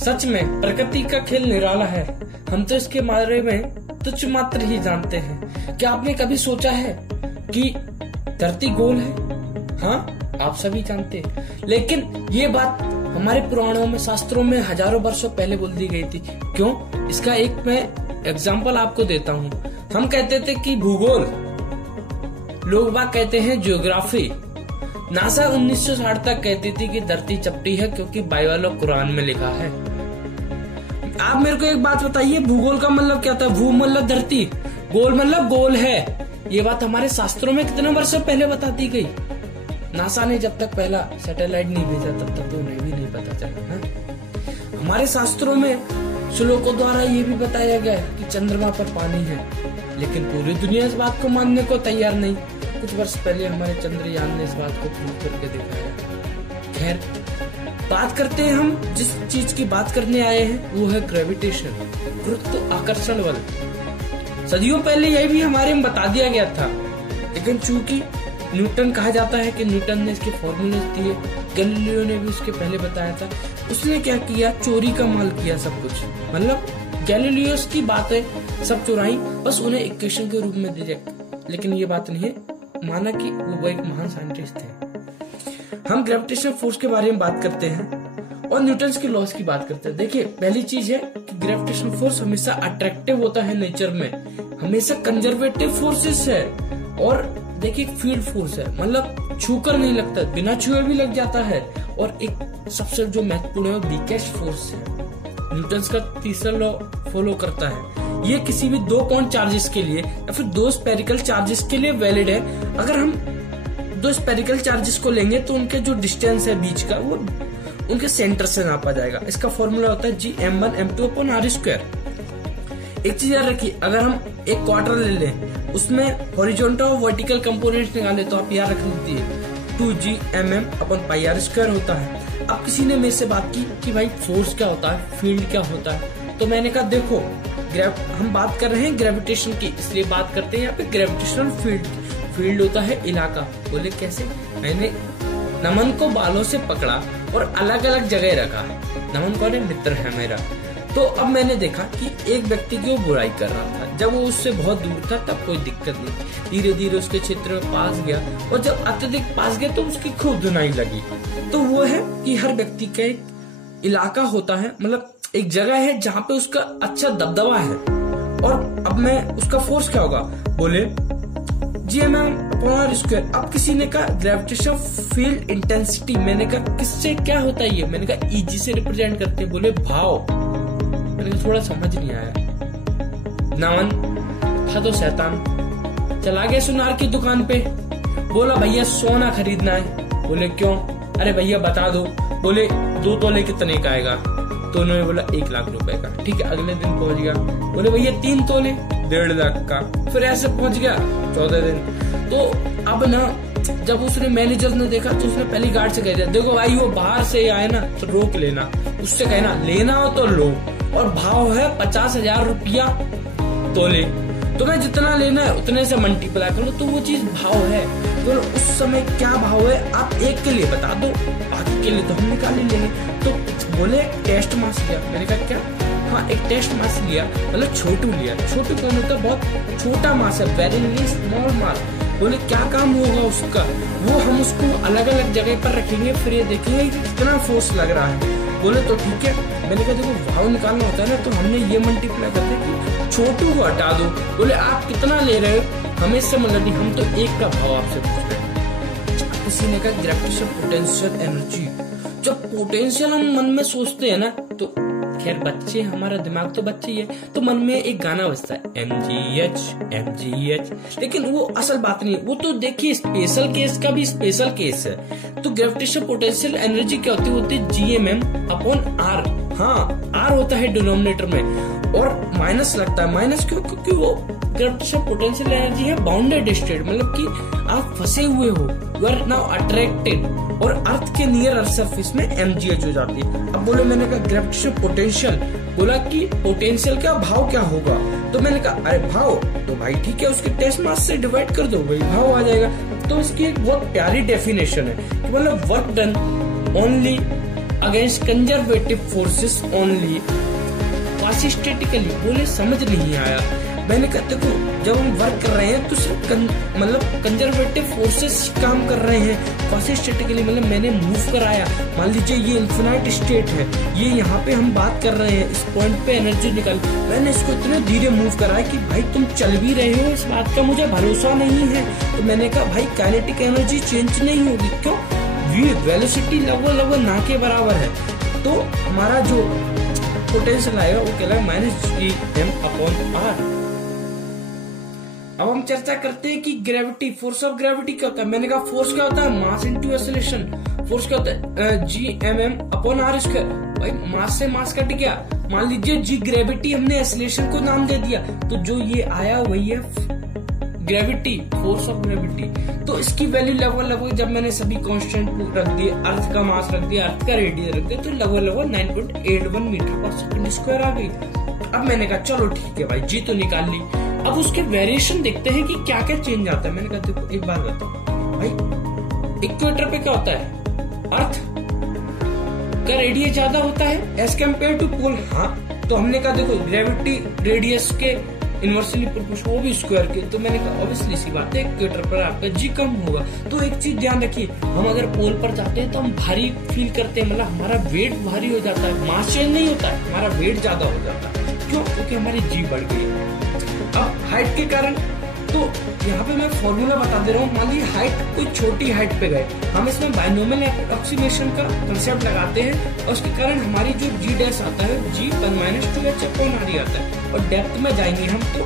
सच में प्रकृति का खेल निराला है। हम तो इसके बारे में तुच्छ मात्र ही जानते हैं। क्या आपने कभी सोचा है कि धरती गोल है? हाँ, आप सभी जानते हैं, लेकिन ये बात हमारे पुराणों में, शास्त्रों में हजारों वर्षों पहले बोल दी गई थी। क्यों? इसका एक मैं एग्जाम्पल आपको देता हूँ। हम कहते थे कि भूगोल, लोग बाग कहते हैं ज्योग्राफी। नासा 1960 तक कहती थी कि धरती चपटी है क्योंकि बाइबल और कुरान में लिखा है। आप मेरे को एक बात बताइए, भूगोल का मतलब क्या था? भू मतलब धरती, गोल मतलब गोल है। ये बात हमारे शास्त्रों में कितने वर्षों पहले बता दी गई। नासा ने जब तक पहला सैटेलाइट नहीं भेजा तब तक तो उन्हें भी नहीं पता चला है। हमारे शास्त्रों में श्लोकों द्वारा ये भी बताया गया है कि चंद्रमा पर पानी है, लेकिन पूरी दुनिया इस बात को मानने को तैयार नहीं। कुछ वर्ष पहले हमारे चंद्रयान ने इस बात को प्रूव करके दिखाया। खैर, बात करते हैं हम जिस चीज की बात करने आए हैं, वो है ग्रेविटेशन, गुरुत्व आकर्षण बल। सदियों पहले यह भी हमारे में बता दिया गया था, लेकिन चूंकि न्यूटन कहा जाता है कि न्यूटन ने इसके फॉर्मूले दिए, गैलीलियो ने भी उसके पहले बताया था। उसने क्या किया? चोरी का माल किया सब कुछ। मतलब गैलीलियो की बातें सब चुराई, बस उन्हें इक्वेशन के रूप में दिया, लेकिन ये बात नहीं है माना कि वो एक महान साइंटिस्ट थे। हम ग्रेविटेशन फोर्स के बारे में बात करते हैं और न्यूटन की लॉज की बात करते हैं। देखिए, पहली चीज है कि ग्रेविटेशन फोर्स हमेशा अट्रैक्टिव होता है नेचर में, हमेशा कंजर्वेटिव फोर्सेस है। और देखिए, फील्ड फोर्स है, मतलब छूकर नहीं लगता, बिना छुए भी लग जाता है। और एक सबसे जो महत्वपूर्ण है, वीकेस्ट फोर्स है। न्यूटन का तीसरा लॉ फॉलो करता है। ये किसी भी दो पॉइंट चार्जेस के लिए या फिर दो स्पेरिकल चार्जेस के लिए वैलिड है। अगर हम दो स्पेरिकल चार्जेस को लेंगे तो उनके जो डिस्टेंस है बीच का, वो उनके सेंटर से नापा जाएगा। इसका फॉर्मूला होता है Gm1m2/r²। एक चीज याद रखिए, अगर हम एक क्वार्टर ले लें, उसमें हॉरिजॉन्टल और वर्टिकल कंपोनेंट्स निकाले तो आप याद रख लीजिए 2Gmm/πr² होता है। अब किसी ने मेरे से बात की कि भाई फोर्स क्या होता है, फील्ड क्या होता है, तो मैंने कहा देखो, हम बात कर रहे हैं ग्रेविटेशन की, इसलिए बात करते हैं यहाँ पे ग्रेविटेशनल फील्ड। फील्ड होता है इलाका। बोले कैसे? मैंने नमन को बालों से पकड़ा और अलग अलग जगह रखा। नमन कौन है? मित्र है मेरा। तो अब मैंने देखा कि एक व्यक्ति की वो बुराई कर रहा था। जब वो उससे बहुत दूर था तब कोई दिक्कत नहीं, धीरे धीरे उसके क्षेत्र में पास गया, और जब अत्यधिक पास गया तो उसकी खूब धुनाई लगी। तो वो है कि हर व्यक्ति का एक इलाका होता है, मतलब एक जगह है जहाँ पे उसका अच्छा दबदबा है। और अब मैं उसका फोर्स क्या होगा? बोले Gm/r²। अब किसी ने कहा ग्रेविटेशन फील्ड इंटेंसिटी। मैंने कहा किससे क्या होता है ये? मैंने कहा Eg से रिप्रेजेंट करते हैं। बोले भाव। मैंने कहा थोड़ा समझ नहीं आया। नमन था तो शैतान, चला गया सुनार की दुकान पे, बोला भैया सोना खरीदना है। बोले क्यों? अरे भैया बता दो। बोले 2 तोले कितने का आएगा? तो उन्होंने बोला 1 लाख रुपए का। ठीक है, अगले दिन पहुंच गया, बोले भैया 3 तोले 1.5 लाख का। फिर ऐसे पहुंच गया 14 दिन। तो अब ना, जब उसने मैनेजर ने देखा तो उसने पहली गार्ड से कह दिया, देखो भाई वो बाहर से आए ना तो रोक लेना, उससे कहना लेना हो तो लो, और भाव है 50,000 रुपया तोले, तुम्हें जितना लेना है उतने से मल्टीप्लाई करो, तो वो चीज भाव है। तो उस समय क्या भाव है आप एक के लिए बता दो, बाकी के लिए तो हम निकाल ही लेंगे। तो बोले टेस्ट मास लिया। मैंने कहा क्या? हाँ, एक टेस्ट मास लिया, मतलब छोटू लिया। छोटू कौन होता है? बहुत छोटा मास है, वेरी स्मॉल मास। बोले क्या काम होगा उसका? वो हम उसको अलग अलग जगह पर रखेंगे, फिर ये देखेंगे कि कितना फोर्स लग रहा है। बोले तो ठीक है। मैंने कहा देखो, भाव निकालना होता है ना, तो हमने ये मल्टीप्लाई करते कि छोटू को हटा दो। बोले आप कितना ले रहे हो? हमें इससे मतलब नहीं, हम तो एक का भाव आपसे पूछ रहे हैं। किसी ने कहा ग्रेविटेशन पोटेंशियल एनर्जी। जब पोटेंशियल हम मन में सोचते हैं ना, तो खैर बच्चे, हमारा दिमाग तो बच्चे ही है, तो मन में एक गाना बजता है MGH। लेकिन वो असल बात नहीं है, वो तो देखिए स्पेशल केस का भी स्पेशल केस है। तो ग्रेविटेशन पोटेंशियल एनर्जी क्या होती है? Gmm/r। हाँ, R होता है डिनोमिनेटर में और माइनस लगता है। माइनस क्यों? क्योंकि वो ग्रेविटेशन पोटेंशियल एनर्जी है बाउंडेड स्टेट, मतलब कि आप फंसे हुए हो, यू आर नाउ अट्रैक्टेड, और अर्थ के नियर अर्थ सरफेस में MGH हो जाती है। अब बोले, मैंने कहा ग्रेविटेशन पोटेंशियल, बोला कि पोटेंशियल का भाव क्या होगा? तो मैंने कहा अरे भाव तो भाई ठीक है, उसके टेस्ट मास से डिवाइड कर दो, वही भाव आ जाएगा। तो इसकी एक बहुत प्यारी डेफिनेशन है कि मतलब work done only against conservative forces only quasi statically. बोले समझ नहीं आया। मैंने कहा देखो जब हम वर्क कर रहे हैं तो सिर्फ मतलब कंजर्वेटिव फोर्सेस काम कर रहे हैं, क्वासी स्टैटिकली मतलब मैंने मूव कराया। मान लीजिए ये इन्फिनाइट स्टेट है, ये यहाँ पे हम बात कर रहे हैं, इस पॉइंट पे एनर्जी निकल, मैंने इसको इतने धीरे मूव कराया कि भाई तुम चल भी रहे हो, इस बात का मुझे भरोसा नहीं है। तो मैंने कहा भाई काइनेटिक एनर्जी चेंज नहीं होगी, क्यों? वेलोसिटी लगभग ना के बराबर है। तो हमारा जो पोटेंशियल आएगा वो कहलाएगा -Gm/r। अब हम चर्चा करते हैं कि ग्रेविटी, फोर्स ऑफ ग्रेविटी क्या होता है। मैंने कहा फोर्स क्या होता है, मास इनटू एक्सेलरेशन। फोर्स क्या होता है, Gmm/r²। भाई मास से मास कट गया, मान लीजिए G ग्रेविटी, हमने एक्सेलरेशन को नाम दे दिया, तो जो ये आया वही है ग्रेविटी, फोर्स ऑफ ग्रेविटी। तो इसकी वैल्यू लगभग जब मैंने सभी कांस्टेंट रख दिए, अर्थ का मास रख दिया, अर्थ का रेडियस रख दिया, तो लगभग 9.81 मीटर पर सेकंड स्क्वायर आ गई। अब मैंने कहा चलो ठीक है भाई, जी तो निकाल ली। अब उसके वेरिएशन देखते हैं कि क्या क्या चेंज आता है। मैंने कहा देखो एक बार बताओ भाई, इक्वेटर पे क्या होता है, अर्थ का रेडियस ज्यादा होता है एज कम्पेयर टू पोल। हाँ, तो हमने कहा देखो ग्रेविटी रेडियस के इनवर्सली प्रोपोर्शनल, वो भी स्क्वायर के। तो मैंने कहा ऑब्वियसली सी बात है इक्वेटर पर आपका जी कम होगा। तो एक चीज ध्यान रखिए, हम अगर पोल पर जाते हैं तो हम भारी फील करते हैं, मतलब हमारा वेट भारी हो जाता है, मास चेंज नहीं होता है, हमारा वेट ज्यादा हो जाता है। क्यों? क्योंकि हमारी जी बढ़ गई है। अब हाइट के कारण, तो यहाँ पे मैं फॉर्मूला बता दे रहा हूँ। मान लीजिए हाइट, कोई छोटी हाइट पे गए, हम इसमें बाइनोमियल अप्रोक्सीमेशन का कंसेप्ट लगाते हैं, और उसके कारण हमारी जो जी डैश आता है G1-2h/r आता है, और डेप्थ में जाएंगे हम तो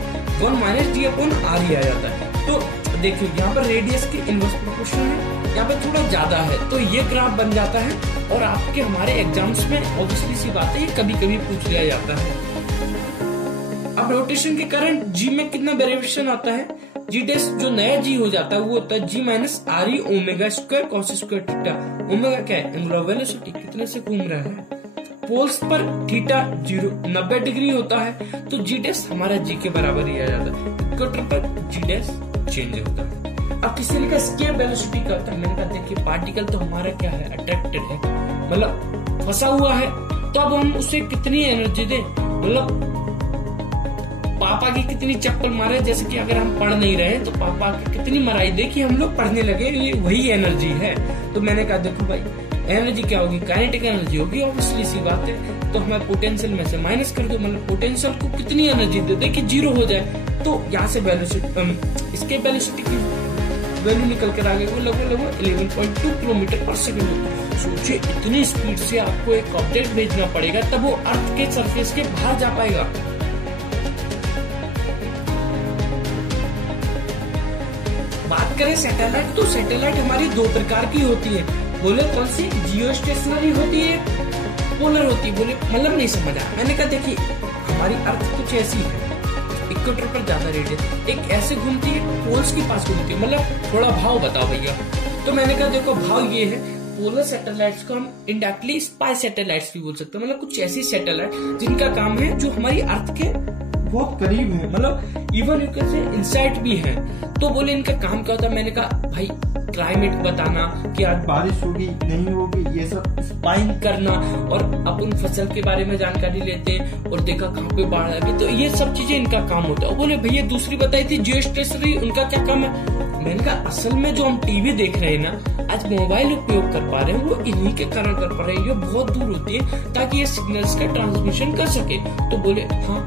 1-d/r ही आ जाता है। तो देखिए यहाँ पर रेडियस की इनवर्स प्रोपोर्शन है, यहाँ पे थोड़ा ज्यादा है, तो ये ग्राफ बन जाता है। और आपके हमारे एग्जाम्स में ऑब्वियसली सी बात है ये कभी कभी पूछ लिया जाता है। अब रोटेशन के कारण जी में कितना वेरिएशन आता है, जी डैश जो नया जी हो जाता है वो होता है G-RE ओमेगा² cos² थीटा। ओमेगा क्या है, एंगुलर वेलोसिटी, कितने से घूम रहा है। पोल्स पर थीटा 90 डिग्री होता है, तो जी डैश हमारा जी के बराबर ही आ जाता है। इक्वेटर पर जी डैश चेंज होता है। अब किसी ने कहा स्केप वेलोसिटी क्या होता है। मैंने कहा देखिए पार्टिकल तो हमारा क्या है, अट्रैक्टेड है, मतलब फंसा हुआ है, तो अब हम उसे कितनी एनर्जी दें, मतलब पापा की कितनी चप्पल मारे, जैसे कि अगर हम पढ़ नहीं रहे तो पापा की कितनी मराई दे कि हम लोग पढ़ने लगे, ये वही एनर्जी है। तो मैंने कहा देखो भाई एनर्जी क्या होगी, काइनेटिक एनर्जी होगी, ऑब्वियसली सी बात है। तो हमें पोटेंशियल में से माइनस कर दो, मतलब पोटेंशियल को कितनी एनर्जी दे दे कि 0 हो जाए। तो यहाँ से वेलोसिटी, इसके वेलोसिटी की वैल्यू निकल कर आ गई, वो लगभग 11.2 किलोमीटर पर सेकंड होगी। सोचिए इतनी स्पीड से आपको एक ऑब्जेक्ट भेजना पड़ेगा, तब वो अर्थ के सरफेस के बाहर जा पाएगा। बात करें सैटेलाइट, तो सैटेलाइट हमारी 2 प्रकार की होती है। बोले कौन सी, जियो स्टेशनरी होती है, पोलर होती है। बोले मतलब नहीं समझा। मैंने कहा देखिए हमारी अर्थ कुछ ऐसी है, इक्वेटर पर ज्यादा रेडियस, एक ऐसे घूमती है, पोल्स के पास घूमती है, मतलब थोड़ा भाव बताओ भैया। तो मैंने कहा देखो भाव ये है, पोलर सैटेलाइट्स को हम इंडायरेक्टली स्पाई सैटेलाइट्स भी बोल सकते हैं, मतलब कुछ ऐसी सैटेलाइट जिनका काम है जो हमारी अर्थ के बहुत करीब है, मतलब even you can say inside भी है। तो बोले इनका काम क्या होता है। मैंने कहा भाई क्लाइमेट बताना कि आज बारिश होगी नहीं होगी, ये सब स्पाइंग करना, और अपन फसल के बारे में जानकारी लेते हैं और देखा कहाँ पे बाढ़ आ गई, तो ये सब चीजें इनका काम होता है। बोले भैया दूसरी बताई थी जियो स्टेशनरी, उनका क्या काम है। मैंने कहा असल में जो हम टीवी देख रहे हैं ना, आज मोबाइल उपयोग कर पा रहे हैं, वो इन्हीं के कारण कर पा रहे हैं। ये बहुत दूर होती है ताकि ये सिग्नल्स का ट्रांसमिशन कर सके। तो बोले हाँ,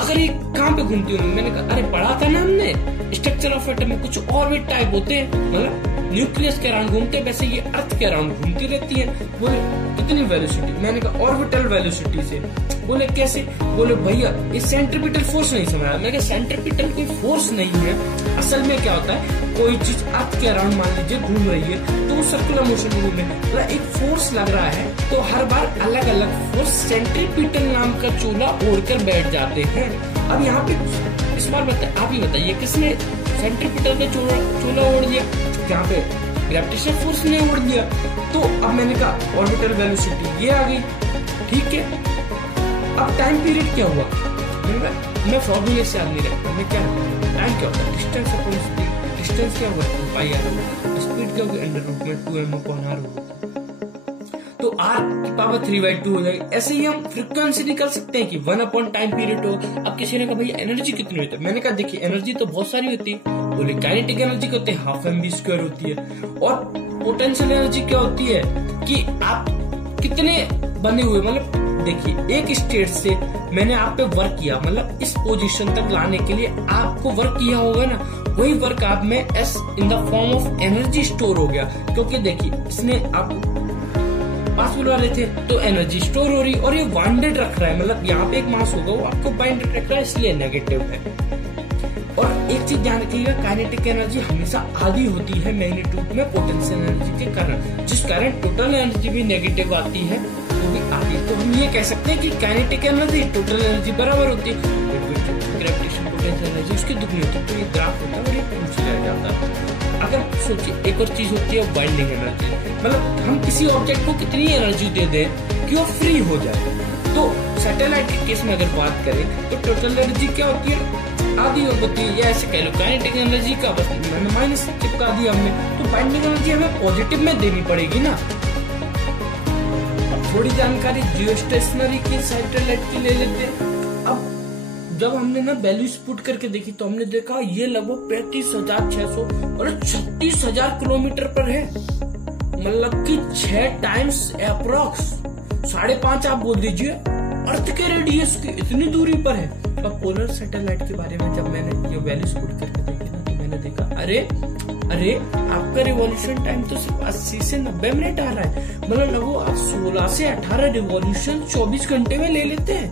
अगर ये कहाँ पे घूमती होंगी। मैंने कहा अरे पढ़ा था ना हमने स्ट्रक्चर ऑफ एटम में, कुछ ऑर्बिट टाइप होते हैं, मतलब न्यूक्लियस के अराउंड घूमते हैं, वैसे ये अर्थ के अराउंड घूमती रहती है। बोले कितनी वेलोसिटी, मैंने कहा ऑर्बिटल वेलोसिटी से। बोले कैसे, बोले भैया इस सेंट्रीपिटल फोर्स नहीं समझा। मैंने कहा सेंट्रीपिटल कोई फोर्स नहीं है, असल में क्या होता है, कोई चीज अर्थ के अराउंड मान लीजिए घूम रही है तो वो सर्कुलर मोशन में घूमे, मतलब एक फोर्स लग रहा है, तो हर बार अलग अलग फोर्स सेंट्रीपिटल नाम का चोला ओढ़कर बैठ जाते हैं। अब यहाँ पे इस बार आप ही बताइए किसने सेंट्रीपिटल का चोला ओढ़ लिया, यहाँ पे ग्रेविटेशनल फोर्स ने ओढ़ दिया। तो अब मैंने कहा ऑर्बिटल वेलोसिटी ये आ गई, ठीक है। अब टाइम पीरियड क्या हुआ, मैं फॉर्मूले से याद नहीं रखता, मैं क्या टाइम क्या होता है, डिस्टेंस अपॉन स्पीड। डिस्टेंस क्या हुआ, पाई आर, स्पीड क्या होगी √2m/r होगा। तो तो r की पावर 3/2 हो जाएगी। ऐसे ही हम फ्रीक्वेंसी निकाल सकते हैं कि 1 अपॉन टाइम पीरियड हो। अब किसी ने कहा भैया एनर्जी कितनी होती है, मैंने कहा देखिए एनर्जी तो बहुत सारी होती है। बोले काइनेटिक एनर्जी क्या होती है, हाफ mv² होती है। और पोटेंशियल एनर्जी क्या होती है कि आप कितने बने हुए, मतलब देखिए एक स्टेट से मैंने आप पे वर्क किया, मतलब इस पोजीशन तक लाने के लिए आपको वर्क किया होगा ना, वही वर्क आप में S in the form of energy store हो गया। क्योंकि देखिए इसने आप पास बुला रहे थे तो एनर्जी स्टोर हो रही, और ये बाइंडेड रख रहा है, मतलब यहाँ पे एक मास होगा वो आपको बाइंडेड रख रहा है, इसलिए नेगेटिव है। और एक चीज ध्यान रखिएगा, काइनेटिक एनर्जी हमेशा आधी होती है मैग्नीट्यूड में पोटेंशियल एनर्जी के कारण, जिस कारण टोटल एनर्जी भी नेगेटिव आती है, वो भी आधी। तो हम ये कह सकते हैं कि काइनेटिक एनर्जी टोटल एनर्जी बराबर होती है, ग्रेविटेशन पोटेंशियल एनर्जी उसकी दुगनी होती है। तो ये ग्राफ होता है और ये पूछ जाता है। अगर सोचिए एक और चीज होती है बाइंडिंग एनर्जी, मतलब हम किसी ऑब्जेक्ट को कितनी एनर्जी दे दें कि वो फ्री हो जाए। तो सैटेलाइट के केस में अगर बात करें तो टोटल एनर्जी क्या होती है, आधी होती है, या ऐसे कह लो काइनेटिक एनर्जी का बस मैंने माइनस चिपका दिया हमने, तो बाइंडिंग एनर्जी हमें पॉजिटिव में देनी पड़ेगी ना। अब थोड़ी जानकारी जियोस्टेशनरी की सैटेलाइट की ले लेते हैं। अब जब हमने ना वैल्यूज पुट करके देखी तो हमने देखा ये लगभग 35,600 और 36,000 किलोमीटर पर है, मतलब कि 6 टाइम्स अप्रोक्स 5.5 आप बोल दीजिए अर्थ के रेडियस की इतनी दूरी पर है। अब पोलर सैटेलाइट के बारे में जब मैंने ये वैल्यूज पुट करके देखी ना तो मैंने देखा अरे आपका रिवॉल्यूशन टाइम तो सिर्फ 80 से 90 मिनट आ रहा है, मतलब लगभग आप 16 से 18 रिवॉल्यूशन 24 घंटे में ले लेते हैं।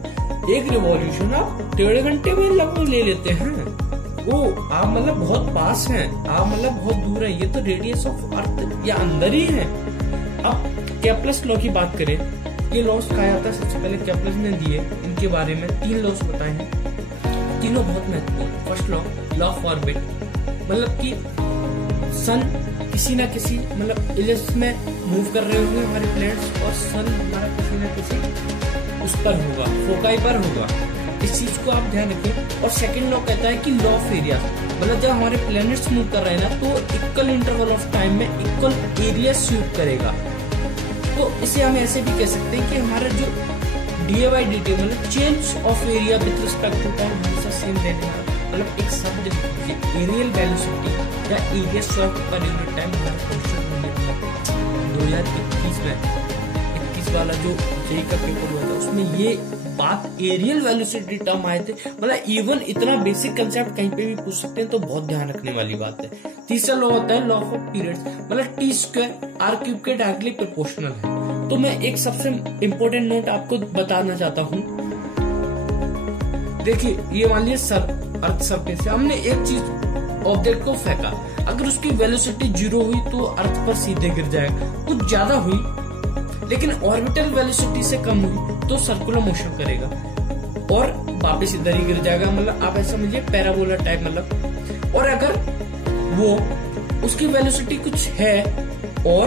एक रिवॉल्यूशन आप 1.5 घंटे में लगभग ले लेते हैं। वो आप मतलब बहुत पास हैं, आप मतलब बहुत दूर है, ये तो रेडियस ऑफ अर्थ या अंदर ही है। अब केप्लर्स लॉ की बात करें, ये लॉस कहा जाता है, सबसे पहले केप्लर ने दिए, इनके बारे में 3 लॉस बताए हैं, तीनों बहुत महत्वपूर्ण। फर्स्ट लॉ ऑफ ऑर्बिट, मतलब कि सन किसी ना किसी मतलब इलिप्स में मूव कर रहे होंगे हमारे प्लैनेट्स, और सन हमारा किसी ना किसी उस पर होगा, फोकाई पर होगा, इस चीज को आप ध्यान रखें। और सेकंड लॉ कहता है कि लॉ ऑफ एरिया, मतलब जब हमारे प्लैनेट्स मूव कर रहे हैं ना तो इक्वल इंटरवल ऑफ टाइम में इक्वल एरिया स्वीप करेगा। तो इसे हम ऐसे भी कह सकते हैं कि हमारा जो dy/dt मतलब change of area with respect to time हमेशा सेम रहने वाला, मतलब एक शब्द एरियल वेलोसिटी या area swept per unit time हमारा क्वेश्चन होने वाला 2021 में 21 वाला जो जेईई का पेपर हुआ था उसमें ये बात एरियल वेलोसिटी टर्म आए थे, मतलब इवन इतना बेसिक कंसेप्ट कहीं पे भी पूछ सकते हैं, तो बहुत ध्यान रखने वाली बात है। तीसरा लॉ होता है लॉ ऑफ पीरियड्स, मतलब t² r³ के डायरेक्टली प्रोपोर्शनल है। तो मैं एक सबसे इम्पोर्टेंट नोट आपको बताना चाहता हूँ। देखिए ये मान लीजिए अर्थ सरफेस से हमने एक चीज ऑब्जेक्ट को फेंका, अगर उसकी वेलोसिटी 0 हुई तो अर्थ पर सीधे गिर जाएगा, कुछ ज्यादा हुई लेकिन ऑर्बिटल वेलोसिटी से कम हुई तो सर्कुलर मोशन करेगा और वापस इधर ही गिर जाएगा, मतलब आप ऐसा समझिए पैराबोला टाइप, मतलब। और अगर वो उसकी वेलोसिटी कुछ है और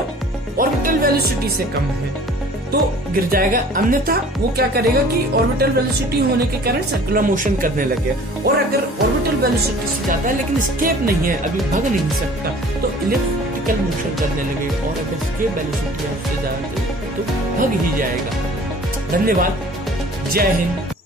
ऑर्बिटल वेलोसिटी से कम है तो गिर जाएगा, अन्यथा वो क्या करेगा कि ऑर्बिटल वेलोसिटी होने के कारण सर्कुलर मोशन करने लगे। और अगर ऑर्बिटल वेलोसिटी से ज्यादा है लेकिन स्केप नहीं है, अभी भाग नहीं सकता, तो इलिप्टिकल मोशन करने लगेगा, और अगर स्केप वेलोसिटी उससे ज्यादा तो भाग ही जाएगा। धन्यवाद, जय हिंद।